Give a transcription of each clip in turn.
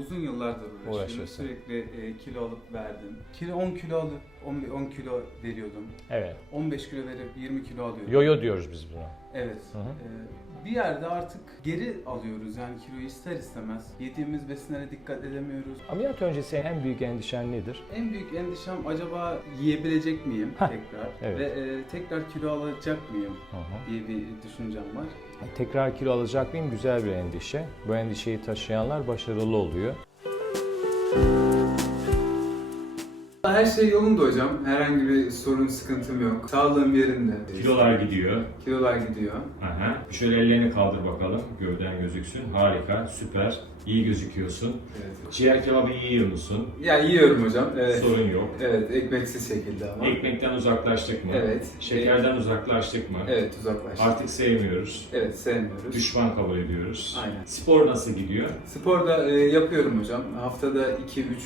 Uzun yıllardır uğraşıyorum. Uğraşıyorsun. Sürekli e, kilo alıp verdim. Kilo 10 kilo alıp 10, 10 kilo veriyordum. Evet. 15 kilo verip 20 kilo alıyordum. Yo-yo diyoruz biz buna. Evet. Hı hı. Ee, bir yerde artık geri alıyoruz yani kiloyu ister istemez. Yediğimiz besinlere dikkat edemiyoruz. Ameliyat öncesi en büyük endişen nedir? En büyük endişem acaba yiyebilecek miyim tekrar evet. ve e, tekrar kilo alacak mıyım Hı hı. diye bir düşüncem var. Tekrar kilo alacak mıyım? Güzel bir endişe. Bu endişeyi taşıyanlar başarılı oluyor. Her şey yolunda hocam. Herhangi bir sorun, sıkıntım yok. Sağlığım yerinde. Kilolar gidiyor. Kilolar gidiyor. Aha. Şöyle ellerini kaldır bakalım. Gövden gözüksün. Harika, süper. İyi gözüküyorsun. Evet. Ciğer kebabı yiyor musun? Ya yiyorum hocam. Evet. Sorun yok. Evet, ekmeksiz şekilde ama. Ekmekten uzaklaştık mı? Evet. Şekerden uzaklaştık mı? Evet, uzaklaştık. Artık sevmiyoruz. Evet, sevmiyoruz. Düşman kabul ediyoruz. Aynen. Spor nasıl gidiyor? Spor da e, yapıyorum hocam. Haftada 2-3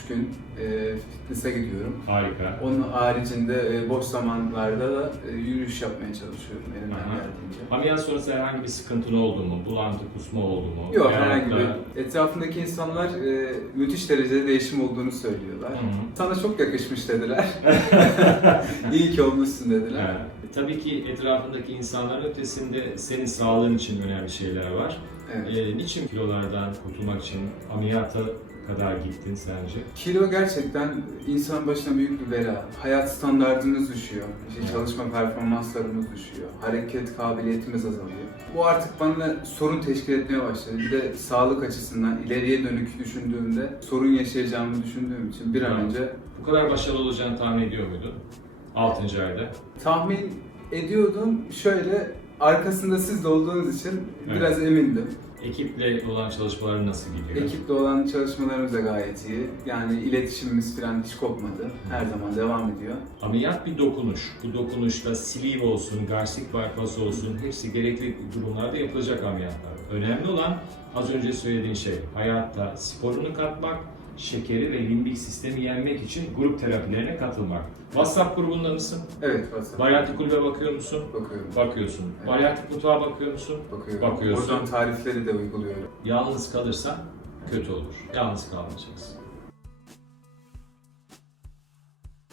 gün e, fitness'a gidiyorum. Harika. Onun haricinde e, boş zamanlarda da e, yürüyüş yapmaya çalışıyorum elimden Aha. geldiğince. Ameliyat sonrası herhangi bir sıkıntın oldu mu? Bulantı, kusma oldu mu? Yok Veyahut herhangi da- bir. Etrafındaki insanlar e, müthiş derecede değişim olduğunu söylüyorlar. Hı hı. Sana çok yakışmış dediler. İyi ki olmuşsun dediler. Evet. Tabii ki etrafındaki insanların ötesinde senin sağlığın için önemli şeyler var. Evet. Ee, niçin kilolardan kurtulmak için ameliyata kadar gittin sence? Kilo gerçekten insan başına büyük bir bela. Hayat standartımız düşüyor. İşte çalışma performanslarımız düşüyor. Hareket kabiliyetimiz azalıyor. Bu artık bana sorun teşkil etmeye başladı. Bir de sağlık açısından ileriye dönük düşündüğümde sorun yaşayacağımı düşündüğüm için bir an önce Bu kadar başarılı olacağını tahmin ediyor muydun? 6. ayda. tahmin ediyordum. Şöyle arkasında siz de olduğunuz için Evet. biraz emindim. Ekiple olan çalışmaların nasıl gidiyor? Ekiple olan çalışmalarımız da gayet iyi. Yani iletişimimiz falan hiç kopmadı. Her zaman devam ediyor. Ameliyat bir dokunuş. Bu dokunuşta sleeve olsun, garsik bypass olsun hepsi gerekli durumlarda yapılacak ameliyatlar. Önemli olan az önce söylediğin şey hayatta sporunu katmak, şekeri ve limbik sistemi yenmek için grup terapilerine katılmak. WhatsApp grubunda mısın? Evet WhatsApp. Baryatik kulübe bakıyor musun? Bakıyorum. Bakıyorsun. Evet. Baryatik mutfağa bakıyor musun? Bakıyorum. Bakıyorsun. Oradan tarifleri de uyguluyorum. Yalnız kalırsan kötü olur. Yalnız kalmayacaksın.